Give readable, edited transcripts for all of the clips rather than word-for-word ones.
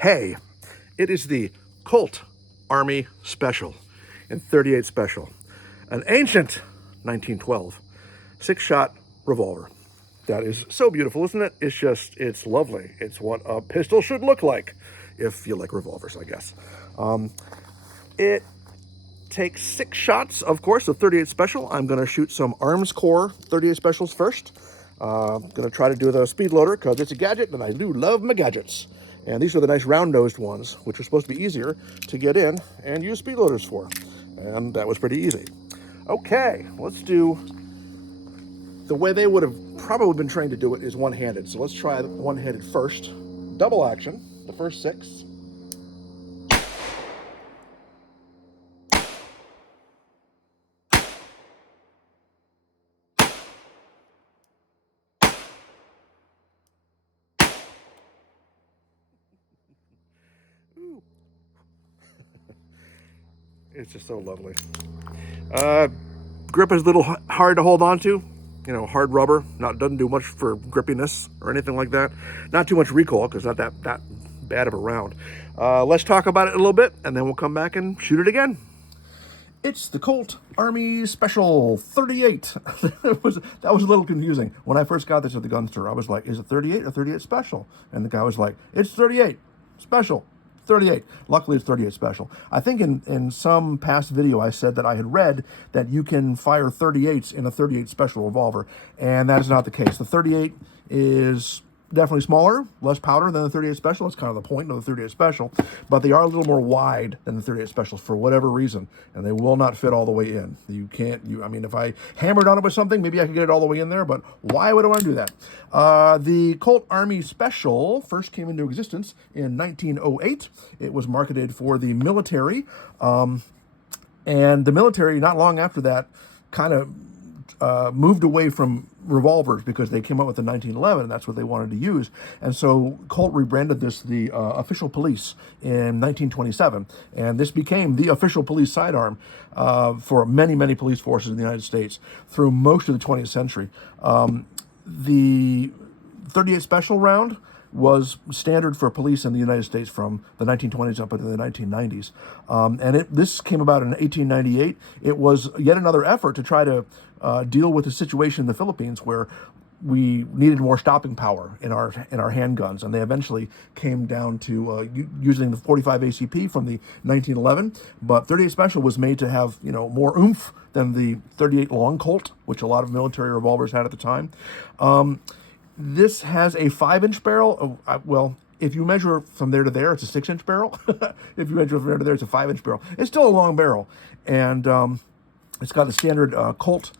Hey, it is the Colt Army Special in 38 Special, an ancient 1912 six-shot revolver. That is so beautiful, isn't it? It's lovely. It's what a pistol should look like, if you like revolvers, I guess. It takes 6 shots, of course, of 38 Special. I'm going to shoot some Arms Corps 38 Specials first. I'm going to try to do the speed loader because it's a gadget, and I do love my gadgets. And these are the nice round-nosed ones, which are supposed to be easier to get in and use speed loaders for. And that was pretty easy. Okay, let's do... The way they would have probably been trained to do it is one-handed. So let's try one-handed first. Double action, the first 6. It's just so lovely. Grip is a little hard to hold on to. You know, hard rubber. Doesn't do much for grippiness or anything like that. Not too much recoil because not that bad of a round. Let's talk about it a little bit, and then we'll come back and shoot it again. It's the Colt Army Special 38. That was a little confusing. When I first got this at the gun store, I was like, is it 38 or 38 Special? And the guy was like, it's 38 Special. 38. Luckily, it's 38 Special. I think in some past video, I said that I had read that you can fire 38s in a 38 Special revolver, and that is not the case. The 38 is definitely smaller, less powder than the 38 Special. That's kind of the point of the 38 Special, but they are a little more wide than the 38 Specials for whatever reason, and they will not fit all the way in. I mean, if I hammered on it with something, maybe I could get it all the way in there, but why would I want to do that? The Colt Army Special first came into existence in 1908. It was marketed for the military, and the military, not long after that, kind of moved away from revolvers because they came up with the 1911, and that's what they wanted to use. And so Colt rebranded this the official police in 1927, and this became the official police sidearm for many, many police forces in the United States through most of the 20th century. The 38 Special round was standard for police in the United States from the 1920s up into the 1990s. This came about in 1898. It was yet another effort to try to deal with the situation in the Philippines where we needed more stopping power in our handguns, and they eventually came down to using the 45 ACP from the 1911. But 38 Special was made to have more oomph than the 38 Long Colt, which a lot of military revolvers had at the time. This has a 5-inch barrel. Well, if you measure from there to there, it's a 6-inch barrel. If you measure from there to there, it's a 5-inch barrel. It's still a long barrel, and it's got the standard Colt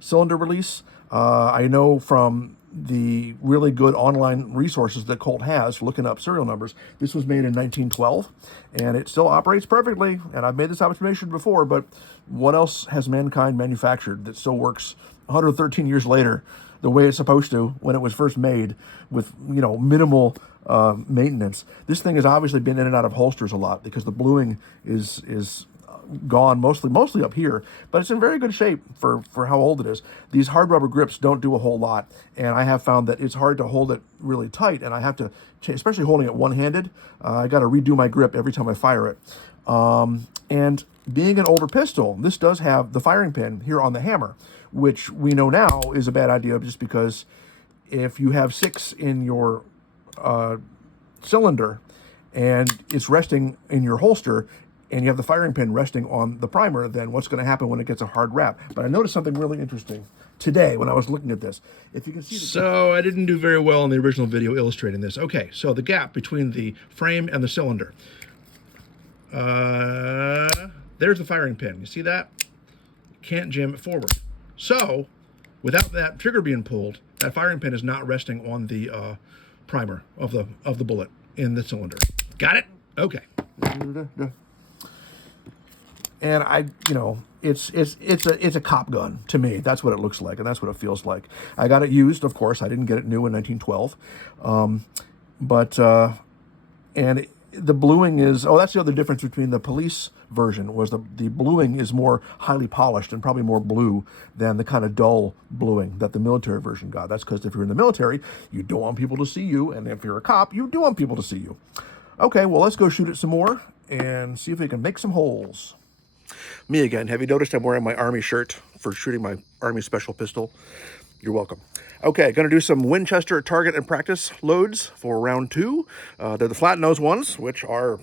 cylinder release. I know from the really good online resources that Colt has for looking up serial numbers, this was made in 1912, and it still operates perfectly. And I've made this observation before, but what else has mankind manufactured that still works 113 years later the way it's supposed to when it was first made with minimal maintenance? This thing has obviously been in and out of holsters a lot because the bluing is gone mostly up here, but it's in very good shape for how old it is. These hard rubber grips don't do a whole lot, and I have found that it's hard to hold it really tight, and I have to, especially holding it one-handed, I got to redo my grip every time I fire it. And being an older pistol, this does have the firing pin here on the hammer, which we know now is a bad idea just because if you have 6 in your cylinder and it's resting in your holster and you have the firing pin resting on the primer, then what's going to happen when it gets a hard wrap? But I noticed something really interesting today when I was looking at this. If you can see So I didn't do very well in the original video illustrating this. Okay, so the gap between the frame and the cylinder. There's the firing pin. You see that? Can't jam it forward. So, without that trigger being pulled, that firing pin is not resting on the primer of the bullet in the cylinder. Got it? Okay. And it's a cop gun to me. That's what it looks like, and that's what it feels like. I got it used, of course. I didn't get it new in 1912, and the bluing is, that's the other difference between the police version, was the bluing is more highly polished and probably more blue than the kind of dull bluing that the military version got. That's because if you're in the military, you don't want people to see you, and if you're a cop, you do want people to see you. Okay, well, let's go shoot it some more and see if we can make some holes. Me again. Have you noticed I'm wearing my Army shirt for shooting my Army special pistol? You're welcome. Okay, going to do some Winchester target and practice loads for round 2. They're the flat nose ones, which are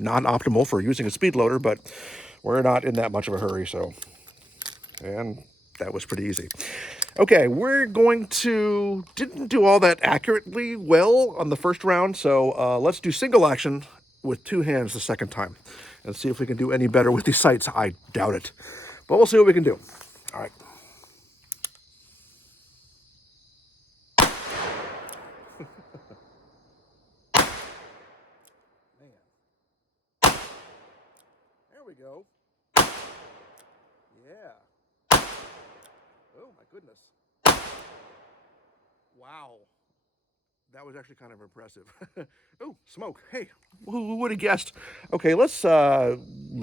non-optimal for using a speed loader, but we're not in that much of a hurry, so. And that was pretty easy. Okay, we're going to, didn't do all that accurately well on the first round, so let's do single action with 2 hands the second time and see if we can do any better with these sights. I doubt it, but we'll see what we can do. All right. Man. There we go. Yeah. Oh, my goodness. Wow. That was actually kind of impressive. Oh, smoke. Hey, who would have guessed? Okay, let's, okay,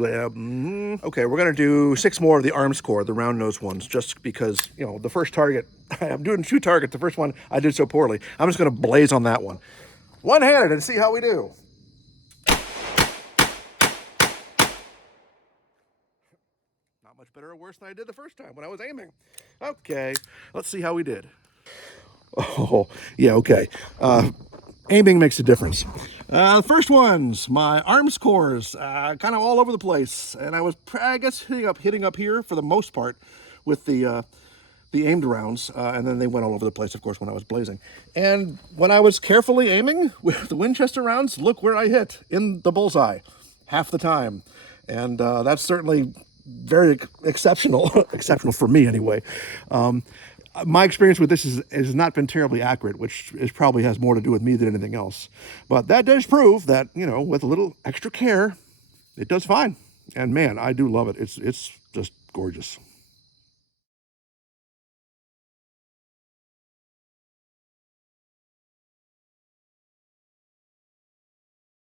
we're going to do 6 more of the arms core, the round nose ones, just because, you know, the first target, I'm doing 2 targets. The first one I did so poorly. I'm just going to blaze on that one. One-handed and see how we do. Not much better or worse than I did the first time when I was aiming. Okay, let's see how we did. Oh, yeah, okay. Aiming makes a difference. The first ones, my arms cores, kind of all over the place, and I was, I guess, hitting up here for the most part with the aimed rounds, and then they went all over the place, of course, when I was blazing. And when I was carefully aiming with the Winchester rounds, look where I hit, in the bullseye, half the time. And that's certainly very exceptional, exceptional for me anyway. My experience with this has not been terribly accurate, which probably has more to do with me than anything else. But that does prove that, you know, with a little extra care, it does fine. And man, I do love it. It's just gorgeous.